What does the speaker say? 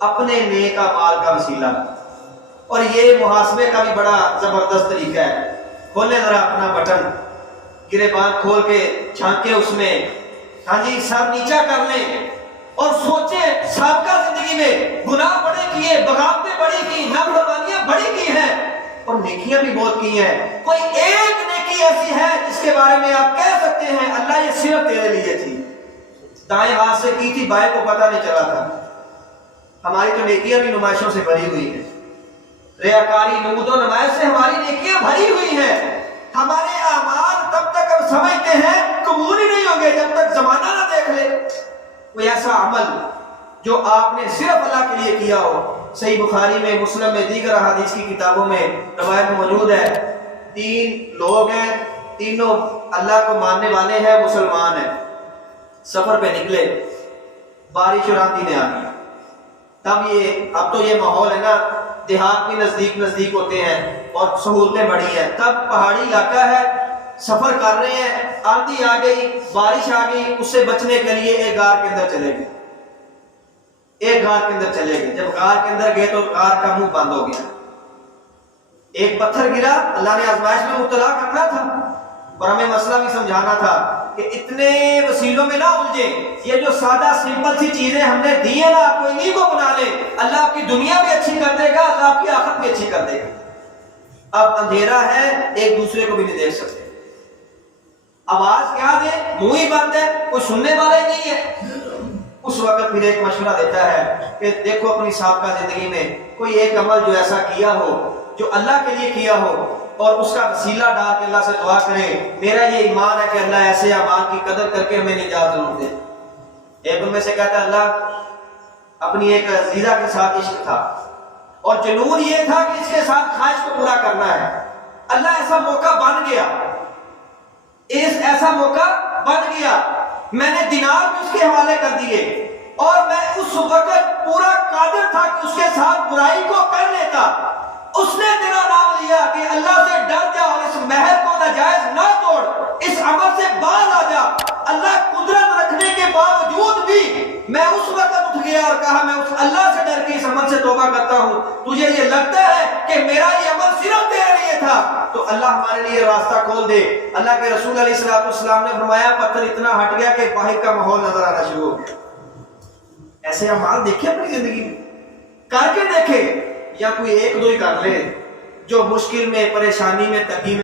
اپنے نیک اعمال کا وسیلہ. اور یہ محاسبے کا بھی بڑا زبردست طریقہ ہے. کھولیں ذرا اپنا بٹن، گریبان کھول کے جھانکیں اس میں، ہاں جی سر نیچا کر لیں اور سوچیں سابقہ زندگی میں گناہ بڑے کیے، بغاوتیں بڑی کی، نافرمانیاں بڑی کی ہیں اور نیکیاں بھی بہت کی ہیں. کوئی ایک نیکی ایسی ہے جس کے بارے میں آپ کہہ سکتے ہیں اللہ یہ صرف تیرے لیے تھی، دائیں ہاتھ سے کی تھی بائیں کو پتہ نہیں چلا تھا. ہماری تو نیکیاں بھی نمائشوں سے بھری ہوئی ہیں، ریاکاری نمود و نمائش سے ہماری نیکیاں بھری ہوئی ہیں. ہمارے اعمال تب تک ہم سمجھتے ہیں قبول ہی نہیں ہوں گے جب تک زمانہ نہ دیکھ لے. کوئی ایسا عمل جو آپ نے صرف اللہ کے لیے کیا ہو. صحیح بخاری میں، مسلم میں، دیگر احادیث کی کتابوں میں روایت موجود ہے. 3 لوگ ہیں، تینوں اللہ کو ماننے والے ہیں، مسلمان ہیں. سفر پہ نکلے، بارش اور آندھی نے آ گیا. تب اب تو یہ ماحول ہے نا، دیہات بھی نزدیک نزدیک ہوتے ہیں اور سہولتیں بڑی ہیں. تب پہاڑی علاقہ ہے، سفر کر رہے ہیں، آندھی آ گئی، بارش آ گئی. اس سے بچنے کے لیے ایک غار کے اندر چلے گئے. جب غار کے اندر گئے تو غار کا منہ بند ہو گیا. ایک پتھر گرا. اللہ نے آزمائش میں مبتلا کرنا تھا اور ہمیں مسئلہ بھی سمجھانا تھا کہ اتنے وسیلوں میں نہ الجھیں. یہ جو سادہ سمپل سی چیزیں ہم نے دی ہیں نا، آپ کو انہیں کو بنا لیں. اللہ آپ کی دنیا بھی اچھی کر دے گا، اللہ آپ کی آخرت بھی اچھی کر دے گا. اب اندھیرا ہے، ایک دوسرے کو بھی نہیں دیکھ سکتے. آواز کیا دے، منہ ہی بند ہے، کوئی سننے والا ہی نہیں ہے. اس وقت پھر ایک مشورہ دیتا ہے کہ دیکھو اپنی سابقہ زندگی میں کوئی ایک عمل جو ایسا کیا ہو، جو اللہ کے لیے کیا ہو، اور اس کا وسیلہ ڈال کے اللہ سے دعا کریں. میرا یہ ایمان ہے کہ اللہ ایسے اعمال کی قدر کر کے ہمیں نجات ضرور دے. ایک ان میں سے کہتا ہے اللہ اپنی ایک عزیزہ کے ساتھ عشق تھا اور جنون یہ تھا کہ اس کے ساتھ خواہش کو پورا کرنا ہے. اللہ ایسا موقع بن گیا، ایسا موقع بن گیا، میں نے دینار بھی اس کے حوالے کر دیے اور میں اس وقت پورا قادر تھا کہ اس کے ساتھ برائی کو کر لیتا. اس نے تیرا نام لیا کہ اللہ سے ڈر جا اور اس مہر کو ناجائز نہ توڑ، اس عمل سے باز آ جا. اللہ قدرت رکھنے کے باوجود بھی میں اس وقت اٹھ گیا اور کہا میں اس اللہ سے ڈر کے اس عمل سے توبہ کرتا ہوں. تجھے یہ لگتا ہے کہ میرا یہ عمل صرف تیرے لیے تھا تو اللہ ہمارے لیے راستہ کھول دے. اللہ کے رسول علیہ السلام نے فرمایا پتھر اتنا ہٹ گیا کہ باہر کا ماحول نظر آنا شروع ہو گیا. ایسے اعمال دیکھیں اپنی زندگی میں، کر کے دیکھیں، یا کوئی ایک دو ہی کر لے جو مشکل میں، پریشانی میں، تنگی میں